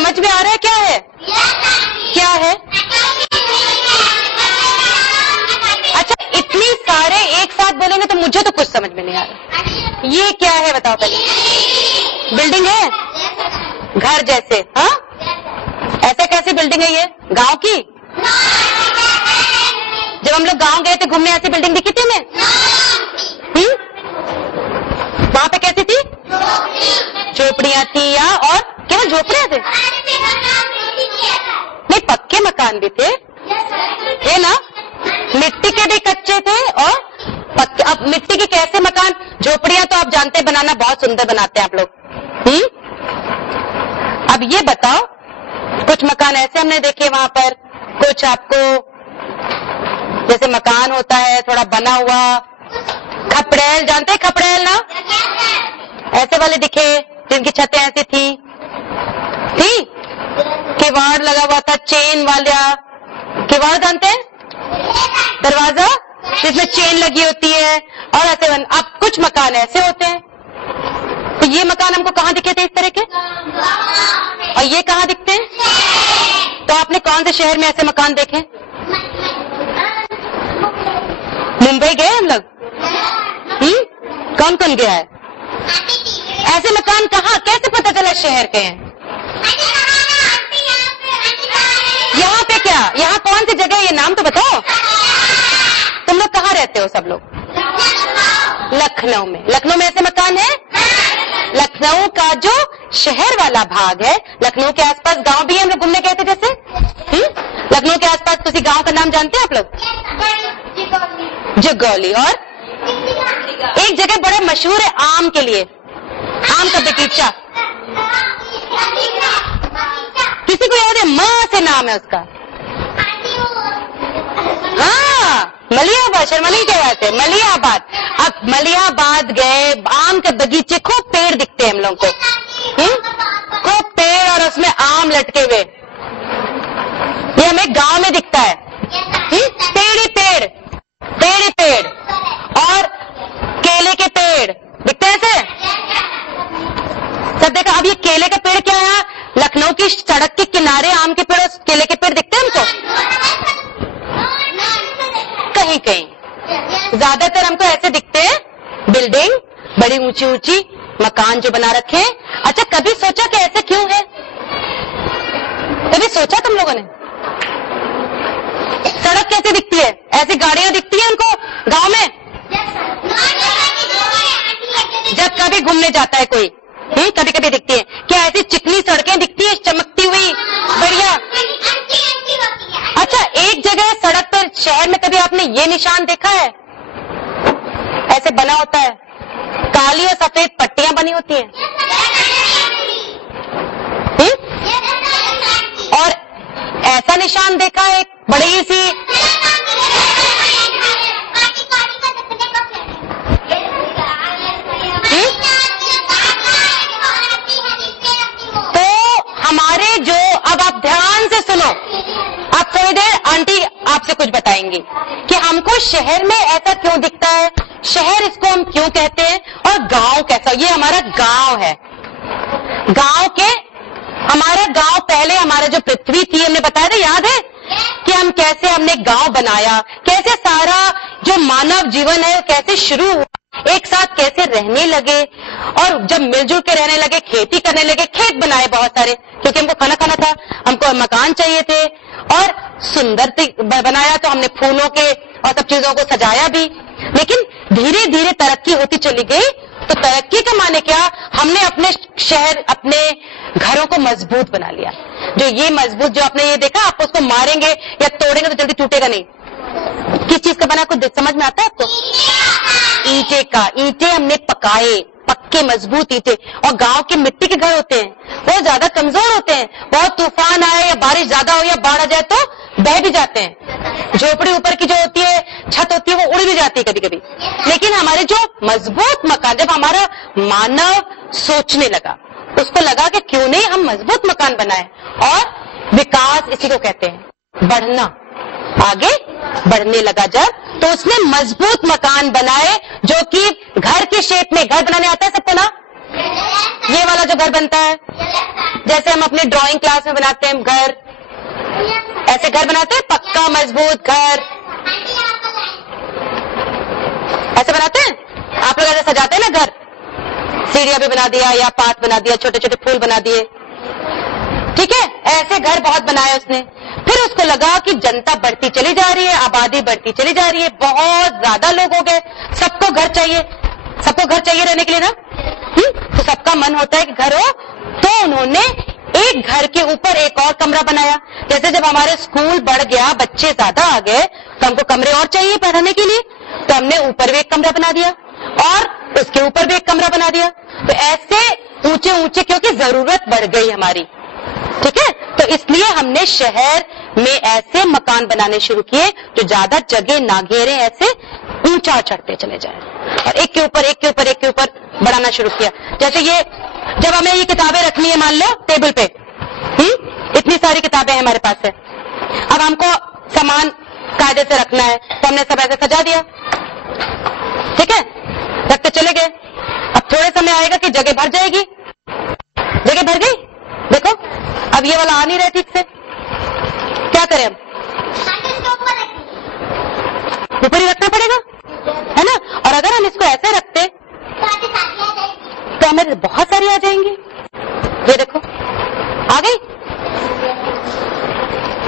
समझ में आ रहा है क्या है? क्या है? अच्छा, इतनी सारे एक साथ बोलेंगे तो मुझे तो कुछ समझ में नहीं आ रहा। ये क्या है बताओ पहले? बिल्डिंग है घर जैसे? हाँ, ऐसे कैसी बिल्डिंग है ये? गांव की? जब हम लोग गांव गए थे घूमने, ऐसी बिल्डिंग दिखी थी हमें? वहां पे कैसी थी? झोपड़ियां थी या और केवल झोपड़ियां थे? नहीं, पक्के मकान भी थे, है ना? मिट्टी के भी कच्चे थे और पक्के। अब मिट्टी के कैसे मकान? झोपड़ियां तो आप जानते हैं बनाना बहुत सुंदर बनाते हैं आप लोग। अब ये बताओ, कुछ मकान ऐसे हमने देखे वहां पर, कुछ आपको जैसे मकान होता है थोड़ा बना हुआ, खपड़ेल, जानते हैं खपड़ेल ना? ऐसे वाले दिखे जिनकी छतें ऐसी थी, किवाड़ लगा हुआ था, चेन वाला किवाड़, जानते हैं? दरवाजा जिसमें चेन लगी होती है और ऐसे अब कुछ मकान ऐसे होते हैं। तो ये मकान हमको कहाँ दिखे थे इस तरह के? और ये कहाँ दिखते हैं? तो आपने कौन से शहर में ऐसे मकान देखे? मुंबई गए हम लोग? कौन कौन गया है? ऐसे मकान कहाँ, कैसे पता चला शहर के हैं? यहाँ पे क्या, यहाँ कौन सी जगह है, ये नाम तो बताओ। तुम लोग कहाँ रहते हो सब लोग? लखनऊ में। लखनऊ में ऐसे मकान है? लखनऊ का जो शहर वाला भाग है, लखनऊ के आसपास गांव भी है, हम लोग घूमने गए थे जैसे। लखनऊ के आसपास किसी गांव का नाम जानते हैं आप लोग? जगौली। और एक जगह बड़े मशहूर है आम के लिए, आम का बगीचा, किसी को याद है? माँ से नाम है उसका। हाँ, मलियाबाद। शर्मा नहीं क्या बात है? मलियाबाद। अब मलियाबाद गए, आम के बगीचे, खूब पेड़ दिखते हैं हम लोगों को, खूब पेड़ और उसमें आम लटके हुए। ये हमें गांव में दिखता है, पेड़ ही पेड़, पेड़ ही पेड़, और केले के पेड़ दिखते हैं ऐसे सब देखा। अब ये केले का पेड़ क्या है? लखनऊ की सड़क के किनारे आम के पेड़ और केले के पेड़ दिखते हैं हमको कहीं कहीं। ज्यादातर हमको ऐसे दिखते हैं बिल्डिंग, बड़ी ऊंची ऊंची मकान जो बना रखे हैं। अच्छा, कभी सोचा कि ऐसे क्यों है? कभी सोचा तुम लोगों ने? सड़क कैसे दिखती है? ऐसी गाड़ियां दिखती हैं उनको गांव में? जब कभी घूमने जाता है कोई, कभी कभी दिखती है क्या? ऐसी चिकनी सड़कें दिखती है चमकती हुई, बढ़िया। अच्छा, एक जगह सड़क पर शहर में कभी आपने ये निशान देखा है? ऐसे बना होता है, काली और सफेद पट्टियां बनी होती हैं, और ऐसा निशान देखा है बड़ी सी, हमारे जो, अब आप ध्यान से सुनो, आप थोड़ी देर आंटी आपसे कुछ बताएंगी कि हमको शहर में ऐसा क्यों दिखता है, शहर इसको हम क्यों कहते हैं, और गांव कैसा। ये हमारा गांव है, गांव के, हमारा गांव पहले, हमारा जो पृथ्वी थी, हमने बताया था, याद है कि हम कैसे हमने गांव बनाया, कैसे सारा जो मानव जीवन है कैसे शुरू हुआ, एक साथ कैसे रहने लगे, और जब मिलजुल के रहने लगे, खेती करने लगे, खेत बनाए बहुत सारे, क्योंकि हमको खाना खाना था, हमको मकान चाहिए थे, और सुंदर बनाया तो हमने फूलों के और सब चीजों को सजाया भी। लेकिन धीरे धीरे तरक्की होती चली गई, तो तरक्की का माने क्या, हमने अपने शहर, अपने घरों को मजबूत बना लिया। जो ये मजबूत, जो आपने ये देखा, आप उसको मारेंगे या तोड़ेंगे तो जल्दी टूटेगा नहीं। किस चीज का बना, कुछ समझ में आता है आपको? ईंटे का। ईंटे हमने पकाए, पक्के मजबूत ईंटे। और गांव के मिट्टी के घर होते हैं, वो ज्यादा कमजोर होते हैं, बहुत तूफान आए या बारिश ज्यादा हो या बाढ़ आ जाए तो बह भी जाते हैं। झोपड़ी ऊपर की जो होती है, छत होती है, वो उड़ भी जाती है कभी कभी। लेकिन हमारे जो मजबूत मकान, जब हमारा मानव सोचने लगा, उसको लगा कि क्यों नहीं हम मजबूत मकान बनाए, और विकास इसी को कहते हैं, बढ़ना, आगे बढ़ने लगा जब, तो उसने मजबूत मकान बनाए, जो कि घर के शेप में। घर बनाने आता है सबको ना? ये वाला जो घर बनता है, जैसे हम अपने ड्राइंग क्लास में बनाते हैं घर, ऐसे घर बनाते हैं, पक्का मजबूत घर ऐसे बनाते हैं। आप लोग ऐसे सजाते हैं ना घर, सीढ़ियां भी बना दिया या पात बना दिया, छोटे छोटे फूल बना दिए, ठीक है। ऐसे घर बहुत बनाए उसने। फिर उसको लगा कि जनता बढ़ती चली जा रही है, आबादी बढ़ती चली जा रही है, बहुत ज्यादा लोग हो गए, सबको घर चाहिए, सबको घर चाहिए रहने के लिए ना। तो सबका मन होता है कि घर हो, तो उन्होंने एक घर के ऊपर एक और कमरा बनाया। जैसे जब हमारे स्कूल बढ़ गया, बच्चे ज्यादा आ गए, तो हमको कमरे और चाहिए पढ़ाने के लिए, तो हमने ऊपर भी एक कमरा बना दिया और उसके ऊपर भी एक कमरा बना दिया। तो ऐसे ऊंचे ऊंचे, क्योंकि जरूरत बढ़ गई हमारी, ठीक है। तो इसलिए हमने शहर में ऐसे मकान बनाने शुरू किए जो ज्यादा जगह ना घेरे, ऐसे ऊंचा चढ़ते चले जाए और एक के ऊपर एक के ऊपर एक के ऊपर बढ़ाना शुरू किया। जैसे ये, जब हमें ये किताबें रखनी है मान लो टेबल पे, इतनी सारी किताबें हमारे पास है, अब हमको सामान कायदे से रखना है, तो हमने सब ऐसे सजा दिया, ठीक है, रखते चले गए। अब थोड़े समय आएगा कि जगह भर जाएगी, जगह भर गई, देखो अब ये वाला आ नहीं रहा ठीक से, क्या करें हम, ऊपर ही रखना पड़ेगा, है ना। और अगर हम इसको ऐसे रखते तो हमें बहुत सारी आ जाएंगी। ये देखो आ गई,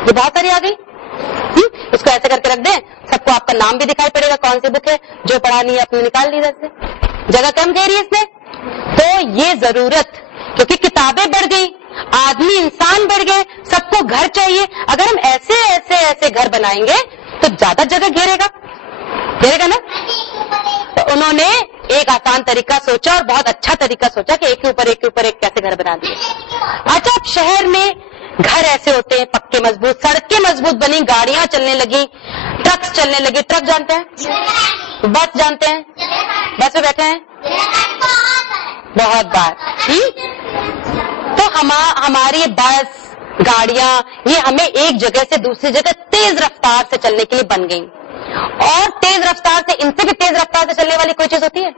ये बहुत सारी आ गई। इसको ऐसे करके रख दें, सबको आपका नाम भी दिखाई पड़ेगा, कौन सी बुक है, जो पढ़ानी है अपने निकाल ली इधर से, जगह कम घेरी इसने। तो ये जरूरत, क्योंकि किताबें बढ़ गई, आदमी इंसान बढ़ गए, सबको घर चाहिए, अगर हम ऐसे ऐसे ऐसे घर बनाएंगे तो ज्यादा जगह घेरेगा, घेरेगा ना। तो उन्होंने एक आसान तरीका सोचा और बहुत अच्छा तरीका सोचा कि एक के ऊपर एक के ऊपर एक कैसे घर बना दिए। अच्छा, अब शहर में घर ऐसे होते हैं पक्के मजबूत, सड़कें मजबूत बनी, गाड़ियां चलने लगी, ट्रक्स चलने लगे। ट्रक जानते हैं, बस जानते हैं, बस में बैठे हैं बहुत बार। तो हमारी बस गाड़ियां ये हमें एक जगह से दूसरी जगह तेज रफ्तार से चलने के लिए बन गई। और तेज रफ्तार से, इनसे भी तेज रफ्तार से चलने वाली कोई चीज होती है,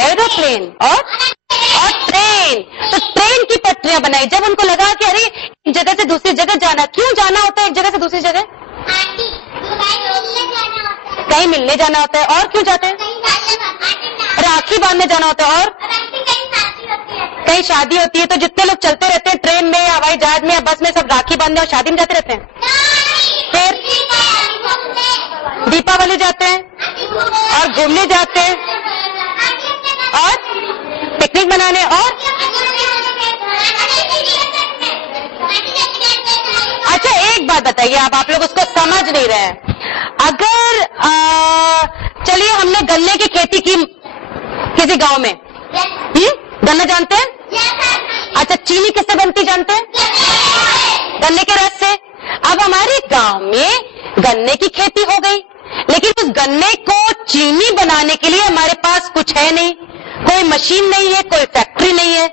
एरोप्लेन और ट्रेन। तो ट्रेन की पटरियां बनाई जब उनको लगा कि अरे एक जगह से दूसरी जगह जाना, क्यों जाना होता है एक जगह से दूसरी जगह, कहीं मिलने जाना होता है, और क्यों जाते हैं, राखी बांधने जाना होता है, और कहीं शादी होती है। तो जितने लोग चलते रहते हैं ट्रेन में या हवाई जहाज में या बस में, सब राखी बांधने और शादी में जाते रहते हैं। फिर दीपावली जाते हैं और घूमने जाते हैं और पिकनिक मनाने, और अच्छा एक बात बताइए, आप लोग उसको समझ नहीं रहे हैं। अगर चलिए हमने गन्ने की खेती की किसी गांव में, गन्ना जानते हैं, अच्छा चीनी किससे बनती जानते हैं, गन्ने के रस से। अब हमारे गांव में गन्ने की खेती हो गई, लेकिन उस गन्ने को चीनी बनाने के लिए हमारे पास कुछ है नहीं, कोई मशीन नहीं है, कोई फैक्ट्री नहीं है।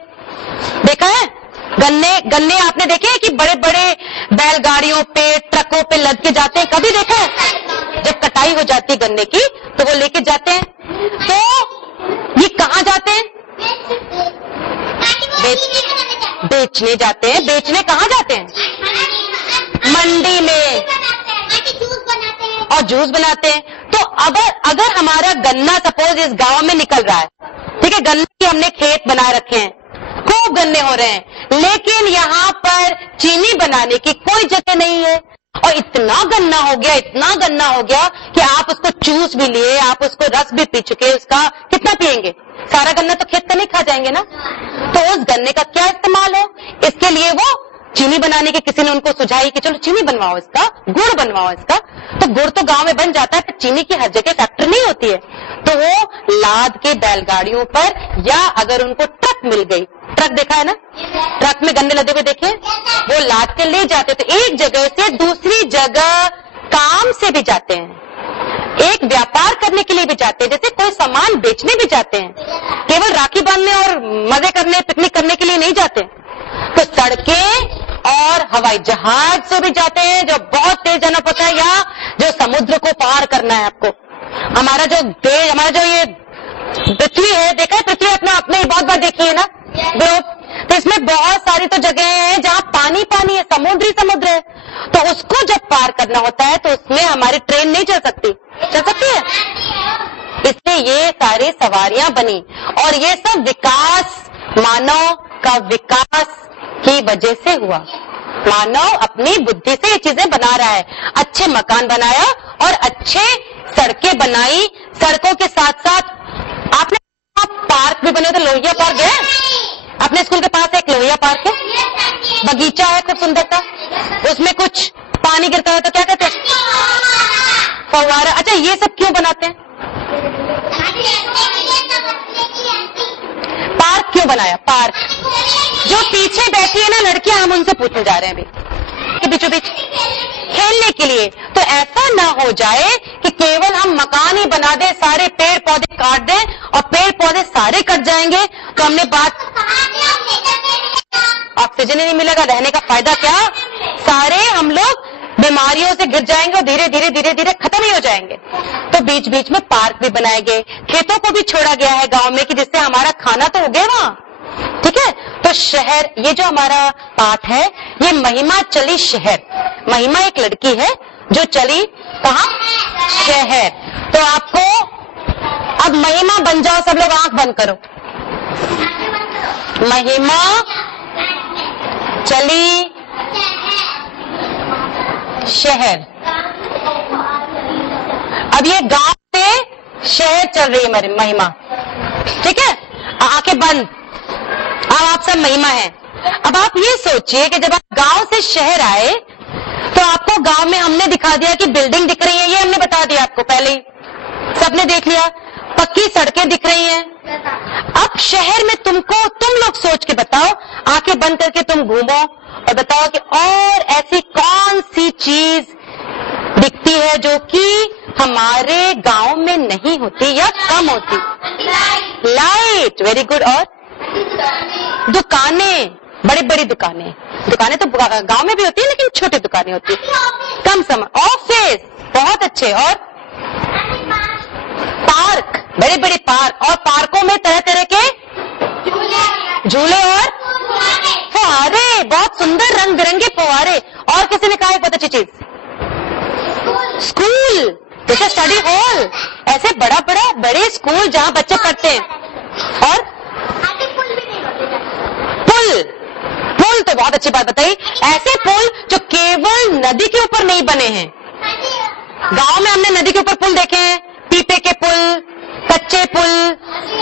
देखा है गन्ने आपने देखे हैं कि बड़े बड़े बैलगाड़ियों पे, ट्रकों पे लद के जाते हैं, कभी देखा है। जब कटाई हो जाती है गन्ने की तो वो लेके जाते हैं, तो ये कहाँ जाते हैं, बेचने जाते हैं। बेचने कहाँ जाते हैं, मंडी में, और जूस बनाते हैं। तो अगर हमारा गन्ना सपोज इस गांव में निकल रहा है, ठीक है, गन्ने के हमने खेत बना रखे हैं, खूब गन्ने हो रहे हैं, लेकिन यहाँ पर चीनी बनाने की कोई जगह नहीं है, और इतना गन्ना हो गया, इतना गन्ना हो गया कि आप उसको चूस भी लिए, आप उसको रस भी पी चुके, उसका कितना पिएंगे, सारा गन्ना तो खेत का नहीं खा जाएंगे ना। तो उस गन्ने का क्या इस्तेमाल हो, इसके लिए वो चीनी बनाने के किसी ने उनको सुझाई कि चलो चीनी बनवाओ इसका, गुड़ बनवाओ इसका। तो गुड़ तो गांव में बन जाता है, पर चीनी की हर जगह फैक्ट्री नहीं होती है। तो वो लाद के बैलगाड़ियों पर, या अगर उनको ट्रक मिल गई, ट्रक देखा है ना, ट्रक में गन्ने लदे हुए देखे, वो लाद के ले जाते। तो एक जगह से दूसरी जगह काम से भी जाते हैं, एक व्यापार करने के लिए भी जाते हैं, जैसे कोई सामान बेचने भी जाते हैं, केवल राखी बांधने और मजे करने, पिकनिक करने के लिए नहीं जाते। तो सड़कें और हवाई जहाज से भी जाते हैं, जो बहुत तेज जाना पड़ता है, या जो समुद्र को पार करना है आपको। हमारा जो देश, हमारा जो ये पृथ्वी है, देखा है पृथ्वी अपना, आपने बहुत बार देखी है ना, में बहुत सारी तो जगह हैं जहां पानी पानी है, समुद्र है, तो उसको जब पार करना होता है तो उसमें हमारी ट्रेन नहीं चल सकती है। इसलिए ये सारी सवारियां बनी और ये सब विकास, मानव का विकास की वजह से हुआ। मानव अपनी बुद्धि से ये चीजें बना रहा है। अच्छे मकान बनाया और अच्छे सड़कें बनाई, सड़कों के साथ साथ आपने पार्क भी बने, तो लोहिया पार्क है अपने स्कूल के पास, एक लोहिया पार्क है, बगीचा है खूब सुंदर का, उसमें कुछ पानी गिरता है तो क्या कहते हैं, फव्वारा। अच्छा, ये सब क्यों बनाते हैं? पार्क क्यों बनाया? पार्क जो पीछे बैठी है ना लड़कियां, हम उनसे पूछने जा रहे हैं अभी, बीचों बीच खेलने के लिए। तो ऐसा ना हो जाए कि केवल हम मकान ही बना दे, सारे पेड़ पौधे काट दें, और पेड़ पौधे सारे कट जाएंगे तो हमने बात, ऑक्सीजन ही नहीं मिलेगा, रहने का फायदा क्या? सारे हम लोग बीमारियों से गिर जाएंगे और धीरे धीरे खत्म ही हो जाएंगे। तो बीच बीच में पार्क भी बनाए गए, खेतों को भी छोड़ा गया है गांव में कि जिससे हमारा खाना तो उगे वहां, ठीक है। तो शहर, ये जो हमारा पाठ है ये महिमा चली शहर। महिमा एक लड़की है जो चली कहां? शहर। तो आपको अब महिमा बन जाओ, सब लोग आंख बंद करो। महिमा चली शहर। अब ये गांव से शहर चल रही है महिमा, ठीक है। आंखें बंद, अब आप सब महिमा है। अब आप ये सोचिए कि जब आप गांव से शहर आए तो आपको गांव में हमने दिखा दिया कि बिल्डिंग दिख रही है, ये हमने बता दिया आपको पहले ही, सबने देख लिया, पक्की सड़कें दिख रही हैं। अब शहर में तुम लोग सोच के बताओ, आंखें बंद करके तुम घूमो और बताओ कि और ऐसी कौन सी चीज दिखती है जो कि हमारे गांव में नहीं होती या कम होती? Light, very good. और दुकानें, बड़ी बड़ी दुकानें तो गांव में भी होती है लेकिन छोटी दुकानें होती है, कम समय। ऑफिस, बहुत अच्छे। और पार्क, बड़े बड़े पार्क, और पार्कों में तरह तरह के झूले और फुहारे, बहुत सुंदर रंग बिरंगे फुहारे। और किसी ने कहा एक बहुत अच्छी चीज, स्कूल, जैसे स्टडी हॉल, ऐसे बड़े स्कूल जहां बच्चे पढ़ते हैं। और पुल तो बहुत अच्छी बात बताई, ऐसे पुल जो केवल नदी के ऊपर नहीं बने हैं। गांव में हमने नदी के ऊपर पुल देखे हैं, पीपे के पुल, कच्चे पुल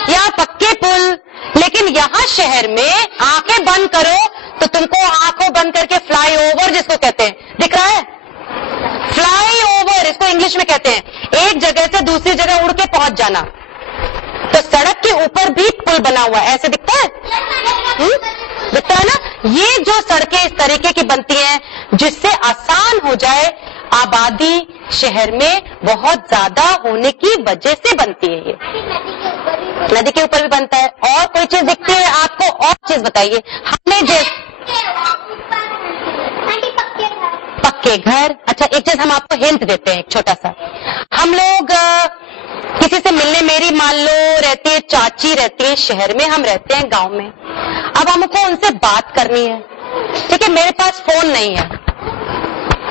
या पक्के पुल, लेकिन यहाँ शहर में आंखें बंद करो तो तुमको आंखों बंद करके फ्लाई ओवर, जिसको कहते हैं, दिख रहा है? फ्लाई ओवर इसको इंग्लिश में कहते हैं, एक जगह से दूसरी जगह उड़ के पहुंच जाना। तो सड़क के ऊपर भी पुल बना हुआ है, ऐसे दिखता है? दिखता है ना। ये जो सड़कें इस तरीके की बनती हैं जिससे आसान हो जाए, आबादी शहर में बहुत ज्यादा होने की वजह से बनती है। ये नदी के ऊपर भी बनता है। और कोई चीज दिखती है आपको? और चीज बताइए। हमने पक्के घर। अच्छा, एक चीज हम आपको हिंट देते हैं, एक छोटा सा। हम लोग किसी से मिलने, मेरी मान लो रहती है चाची, रहती है शहर में, हम रहते हैं गांव में। अब हमको उनसे बात करनी है, ठीक है, मेरे पास फोन नहीं है,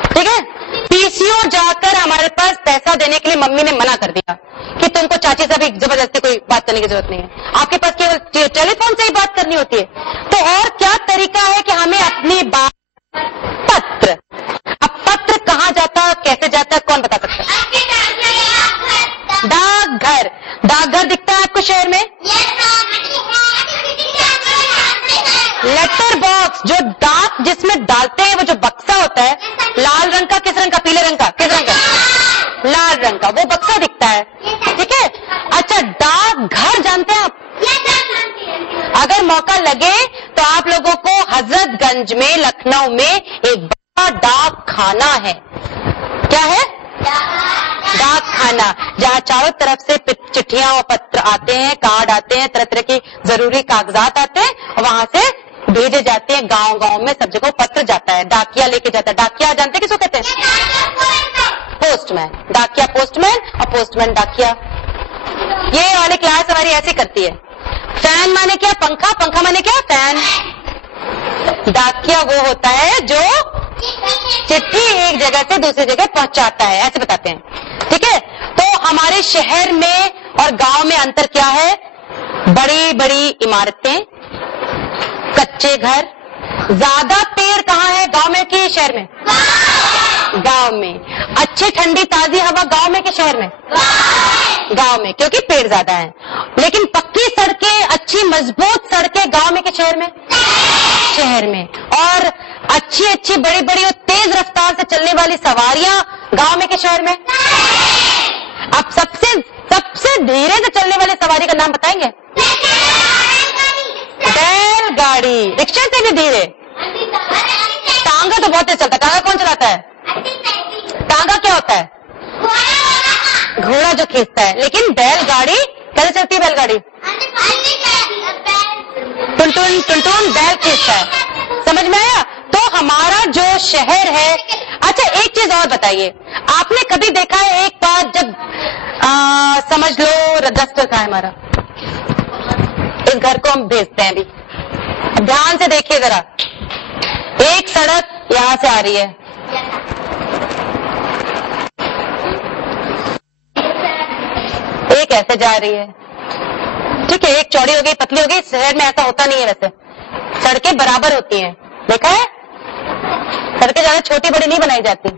ठीक है। पीसीओ जाकर हमारे पास पैसा देने के लिए मम्मी ने मना कर दिया कि तुमको चाची से भी जबरदस्ती कोई बात करने की जरूरत नहीं है, आपके पास केवल टेलीफोन से ही बात करनी होती है। तो और क्या तरीका है कि हमें अपनी बात? पत्र। अब पत्र कहाँ जाता, कैसे जाता, कौन बता सकता है? डाकघर। डाकघर दिखता है आपको शहर में? लेटर बॉक्स, जो डाक जिसमें डालते हैं, वो जो बक्सा होता है, लाल रंग का, किस रंग का? पीले रंग का। किस रंग का? लाल रंग का, वो बक्सा दिखता है, ठीक है। अच्छा, डाकघर जानते हैं आप? अगर मौका लगे तो आप लोगों को हजरतगंज में, लखनऊ में एक बड़ा डाक खाना है। क्या है? डाक खाना, जहाँ चारों तरफ से चिट्ठियां और पत्र आते हैं, कार्ड आते हैं, तरह तरह की जरूरी कागजात आते हैं, और वहां से भेजे जाते हैं गांव गांव में, सब जगह पत्र जाता है, डाकिया लेके जाता है। डाकिया जानते हैं किसको कहते हैं? पोस्टमैन। डाकिया पोस्टमैन और पोस्टमैन डाकिया। ये वाली क्लास हमारी ऐसे करती है। फैन माने क्या? पंखा। पंखा माने क्या? फैन। डाकिया वो होता है जो चिट्ठी एक जगह से दूसरी जगह पहुंचाता है, ऐसे बताते हैं। ठीक है, तो हमारे शहर में और गांव में अंतर क्या है? बड़ी बड़ी इमारतें, कच्चे घर, ज्यादा पेड़ कहाँ है, गांव में कि शहर में? गांव में। अच्छी ठंडी ताजी हवा गांव में कि शहर में? गांव में, क्योंकि पेड़ ज्यादा है। लेकिन पक्की सड़कें, अच्छी मजबूत सड़कें गांव में कि शहर में? शहर में। और अच्छी अच्छी बड़ी बड़ी और तेज रफ्तार से चलने वाली सवारियां गांव में कि शहर में? अब सबसे धीरे से चलने वाली सवारी का नाम बताएंगे? बैलगाड़ी। रिक्शा से भी धीरे। टांगा तो बहुत तेज चलता है। टांगा कौन चलाता है? टांगा क्या होता है? घोड़ा जो खींचता है। लेकिन बैलगाड़ी कैसे चलती है? बैलगाड़ी टुन टुन टुन टुन बैल खींचता है। समझ में आया? तो हमारा जो शहर है। अच्छा, एक चीज और बताइए, आपने कभी देखा है एक बार जब समझ लो डस्टर का है हमारा, इस घर को हम भेजते हैं, अभी ध्यान से देखिए जरा, एक सड़क यहां से आ रही है, एक ऐसे जा रही है। ठीक है, एक चौड़ी हो गई, पतली हो गई। शहर में ऐसा होता नहीं है, वैसे सड़कें बराबर होती हैं। देखा है? सड़कें ज्यादा छोटी बड़ी नहीं बनाई जाती।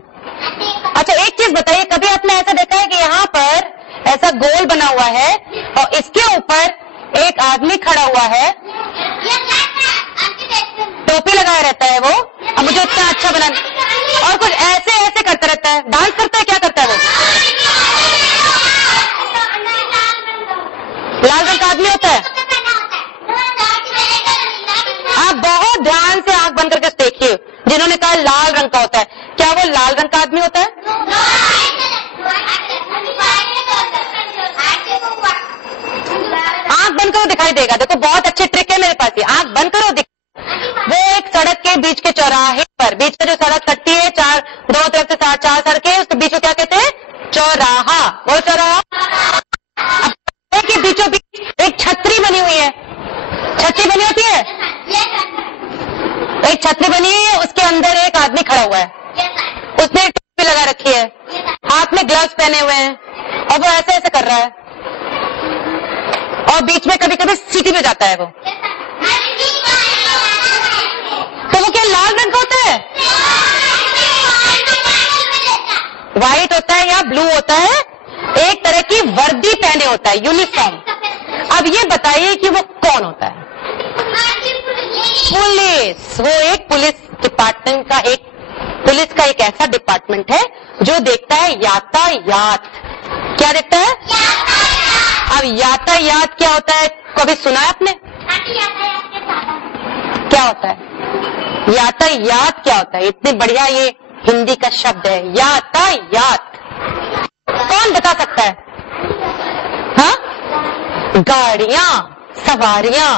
अच्छा, एक चीज बताइए, कभी आपने ऐसा देखा है कि यहाँ पर ऐसा गोल बना हुआ है और इसके ऊपर एक आदमी खड़ा हुआ है, टोपी लगाया रहता है वो, अब मुझे इतना अच्छा बना, और कुछ ऐसे ऐसे करता रहता है, डांस करता है, क्या करता है वो? लाल रंग का आदमी होता है। आप बहुत ध्यान से आंख बंद करके देखिए, जिन्होंने कहा लाल रंग का होता है, क्या वो लाल रंग का आदमी होता है? आंख बंद करो, दिखाई देगा। देखो, बहुत अच्छी ट्रिक है मेरे पास, ये आंख बंद करो, वो एक सड़क के बीच के चौराहे पर, बीच में जो सड़क कटती है, दो तरफ से चार सड़कें, उसके बीच में क्या कहते हैं? चौराहा। वो चौराहा के बीचों बीच एक छतरी बनी हुई है। छतरी बनी होती है, एक छतरी बनी है, उसके अंदर एक आदमी खड़ा हुआ है, उसने एक टोपी लगा रखी है, हाथ में ग्लव्स पहने हुए हैं, और वो ऐसे ऐसे कर रहा है, और बीच में कभी कभी सीटी में जाता है वो। तो वो क्या लाल रंग का होता है? व्हाइट होता है या ब्लू होता है? एक तरह की वर्दी पहने होता है, यूनिफॉर्म। अब ये बताइए कि वो कौन होता है? पुलिस। वो एक पुलिस डिपार्टमेंट का, पुलिस का एक ऐसा डिपार्टमेंट है जो देखता है यातायात। क्या देखता है? अब यातायात क्या होता है, कभी सुना है आपने? क्या होता है यातायात? क्या होता है? इतनी बढ़िया ये हिंदी का शब्द है, यातायात। कौन बता सकता है? हाँ, गाड़ियां, सवारियां,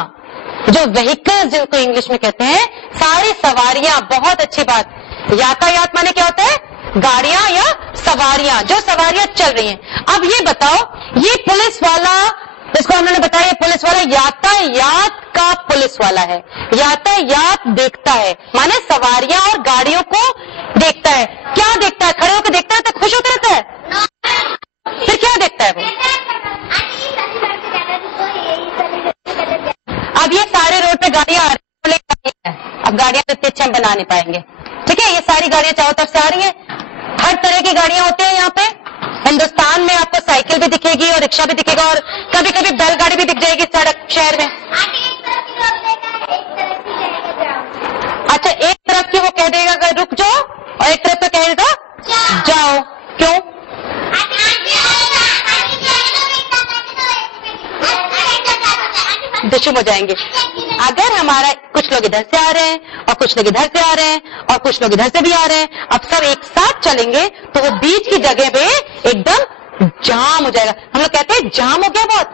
जो व्हीकल्स जिनको इंग्लिश में कहते हैं, सारी सवारियां। बहुत अच्छी बात। यातायात माने क्या होता है? गाड़ियां या सवारियां, जो सवारियां चल रही हैं। अब ये बताओ, ये पुलिस वाला, जिसको हमने बताया, पुलिस वाला यातायात का पुलिस वाला है। यातायात देखता है, माने सवारियां और गाड़ियों को देखता है। क्या देखता है? खड़े होकर देखता है तो खुश होता रहता है? फिर क्या देखता है वो? अब ये सारे रोड पे गाड़ियां आ रही हैं, अब गाड़ियां तो इतनी हम बना नहीं पाएंगे। ठीक है, ये सारी गाड़ियां चारों तरफ से आ रही हैं, हर तरह की गाड़ियां होती हैं यहाँ पे। हिंदुस्तान में आपको साइकिल भी दिखेगी और रिक्शा भी दिखेगा, और कभी कभी बैलगाड़ी भी दिख जाएगी सड़क शहर में। अच्छा, एक तरफ की वो कह देगा कि रुक जाओ, और एक तरफ पे कहेगा जाओ। क्यों? दुश्मन हो जाएंगे। अगर हमारा कुछ लोग इधर से आ रहे हैं और कुछ लोग इधर से आ रहे हैं और कुछ लोग इधर से भी आ रहे हैं, अब सब एक साथ चलेंगे तो वो बीच की जगह पे एकदम जाम हो जाएगा। हम लोग कहते हैं जाम हो गया बहुत।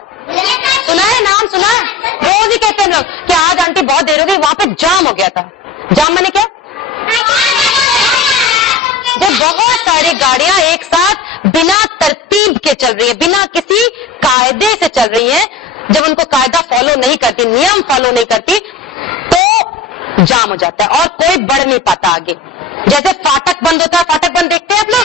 सुना है? नाम सुना है? रोज ही कहते हैं हम लोग कि आज आंटी बहुत देर हो गई, वहां पे जाम हो गया था। जाम माने क्या? जब बहुत सारी गाड़ियां एक साथ बिना तरतीब के चल रही है, बिना किसी कायदे से चल रही है, जब उनको कायदा फॉलो नहीं करती, नियम फॉलो नहीं करती, तो जाम हो जाता है और कोई बढ़ नहीं पाता आगे। जैसे फाटक बंद होता है, फाटक बंद देखते हैं आप लोग,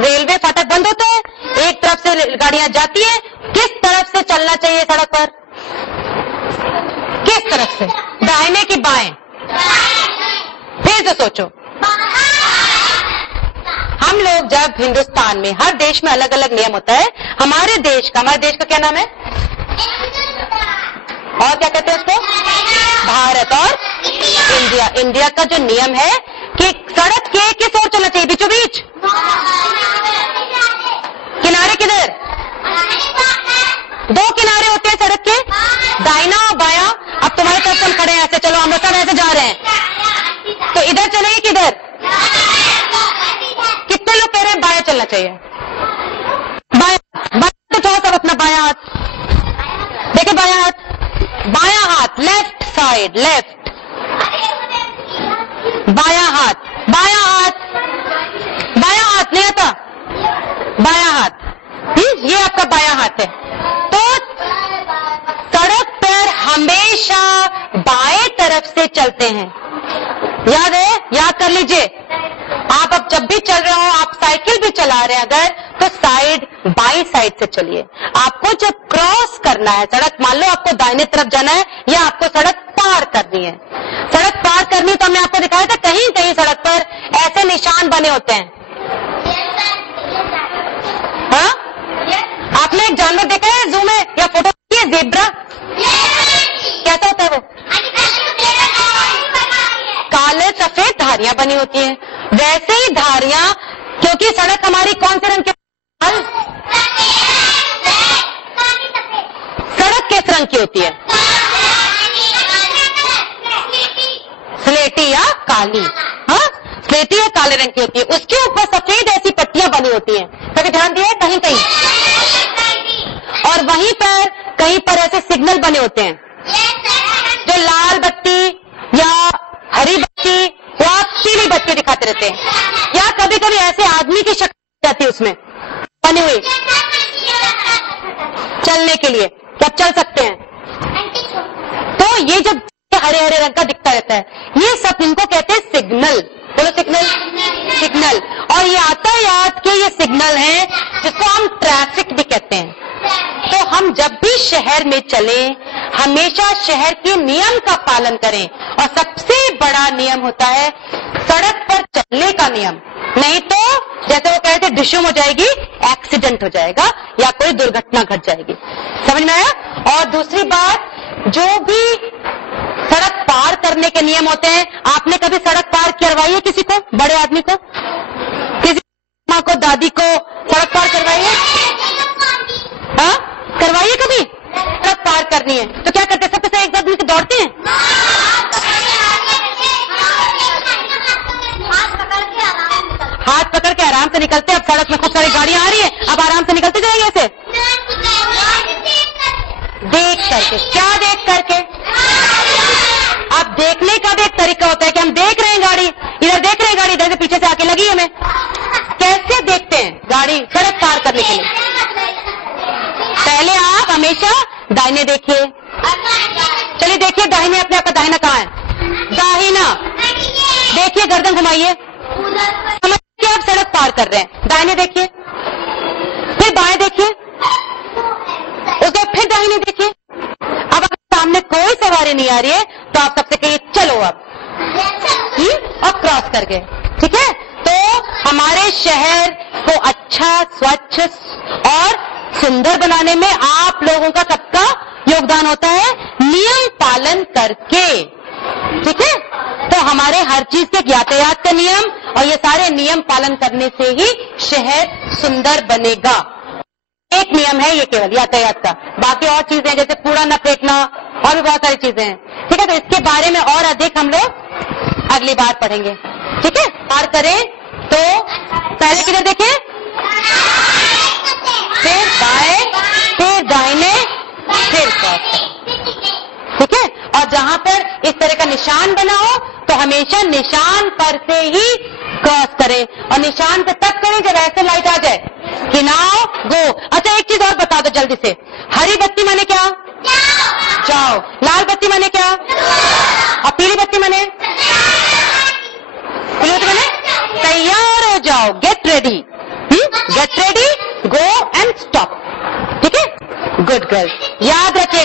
रेलवे फाटक बंद होता है, एक तरफ से गाड़ियां जाती है, किस तरफ से चलना चाहिए सड़क पर? किस तरफ से? दाहिने की बाएं? फिर से सोचो। हम लोग जब हिंदुस्तान में, हर देश में अलग अलग नियम होता है। हमारे देश का क्या नाम है? और क्या कहते हैं उसको? भारत और इंडिया। इंडिया का जो नियम है कि सड़क के किस ओर चलना चाहिए? बीचों बीच? किनारे किधर? दो किनारे होते हैं सड़क के, दाहिना और बायां। अब तुम्हारे तरफ हम खड़े हैं ऐसे, चलो हम सब ऐसे जा रहे हैं, तो इधर चलेंगे किधर? कितने लोग कह रहे हैं बायां चलना चाहिए? बायां तो चाहो सब अपना बायां हाथ देखिए, बायां हाथ लेफ्ट साइड, लेफ्ट, बायां हाथ नहीं आता, बायां हाथ, ये आपका बायां हाथ है। तो सड़क पर हमेशा बाएं तरफ से चलते हैं, याद है? याद कर लीजिए। आप अब जब भी चल रहे हो, आप साइकिल भी चला रहे हैं अगर, तो साइड बाई साइड से चलिए। आपको जब क्रॉस करना है सड़क, मान लो आपको दाहिने तरफ जाना है या आपको सड़क पार करनी है, सड़क पार करनी, तो हमने आपको दिखाया था कहीं कहीं सड़क पर ऐसे निशान बने होते हैं। हाँ, आपने एक जानवर देखा है जू में या फोटो देखी है? ज़ेब्रा कैसा होता है वो? काले सफेद धारियां बनी होती हैं। वैसे ही धारियां, क्योंकि सड़क हमारी कौन से रंग की? सड़क किस रंग की होती है? स्लेटी या काली? हाँ, स्लेटी या काले रंग की होती है। उसके ऊपर सफेद ऐसी पट्टियां बनी होती हैं, कभी ध्यान दिया है? कहीं कहीं, और वहीं पर कहीं पर ऐसे सिग्नल बने होते हैं, जो लाल बत्ती या हरी बत्ती या पीली बत्ती दिखाते रहते हैं, या कभी कभी ऐसे आदमी की शक्ल आती है उसमें बनी हुई चलने के लिए, क्या चल सकते हैं। तो ये जब हरे हरे रंग का दिखता रहता है, ये सब इनको कहते हैं सिग्नल। बोलो सिग्नल, सिग्नल। और ये यातायात के ये सिग्नल हैं जिसको हम ट्रैफिक भी कहते हैं। तो हम जब भी शहर में चलें, हमेशा शहर के नियम का पालन करें। और सबसे बड़ा नियम होता है सड़क पर चलने का नियम, नहीं तो जैसे वो कहते हैं डिशुम हो जाएगी, एक्सीडेंट हो जाएगा या कोई दुर्घटना घट जाएगी। समझ में आया? और दूसरी बात, जो भी सड़क पार करने के नियम होते हैं, आपने कभी सड़क पार करवाई है किसी को? बड़े आदमी को, किसी माँ को, दादी को सड़क पार करवाई है? हाँ, करवाइए कभी? सड़क पार करनी है तो क्या करते हैं? सबके साथ एक साथ मिलकर दौड़ते हैं, हाथ पकड़ के आराम से निकलते हैं। अब सड़क में खूब सारी गाड़ियां आ रही है, अब आराम से निकलते जाएंगे ऐसे देख करके। क्या देख करके? अब देखने का भी एक तरीका होता है कि हम देख रहे हैं गाड़ी, इधर देख रहे हैं गाड़ी, इधर से पीछे से आके लगी हमें। कैसे देखते हैं गाड़ी सड़क पार करने के लिए? पहले आप हमेशा दाहिने देखिए। चलिए देखिए दाहिने, अपने आपका दाहिना कहाँ है? दाहिना देखिए, गर्दन घुमाइए, समझिए आप सड़क पार कर रहे हैं। दाहिने देखिए, फिर बाएं देखिए, उसके फिर दाहिने देखिए। अब अगर सामने कोई सवारी नहीं आ रही है तो आप सबसे कहिए चलो अब, और क्रॉस करके, ठीक है? तो हमारे शहर को अच्छा, स्वच्छ और सुंदर बनाने में आप लोगों का सबका योगदान होता है, नियम पालन करके, ठीक है? तो हमारे हर चीज के यातायात का नियम और ये सारे नियम पालन करने से ही शहर सुंदर बनेगा। एक नियम है ये केवल यातायात का, बाकी और चीजें जैसे कूड़ा न फेंकना और भी बहुत सारी चीजें हैं, ठीक है? तो इसके बारे में और अधिक हम लोग अगली बार पढ़ेंगे, ठीक है? पार करें तो पहले किधर देखें, फिर बाएं, फिर दाहिने, फिर क्रॉस करें, ठीक है? और जहां पर इस तरह का निशान बना हो तो हमेशा निशान पर से ही क्रॉस करें, और निशान पे तब करें जब ऐसे लाइट आ जाए कि नाउ गो। अच्छा एक चीज और बता दो जल्दी से, हरी बत्ती माने क्या? जाओ। लाल बत्ती माने क्या? पीली बत्ती माने तैयार हो जाओ, get ready, get ready, go and stop. ठीक है, गुड गर्ल, याद रखिए।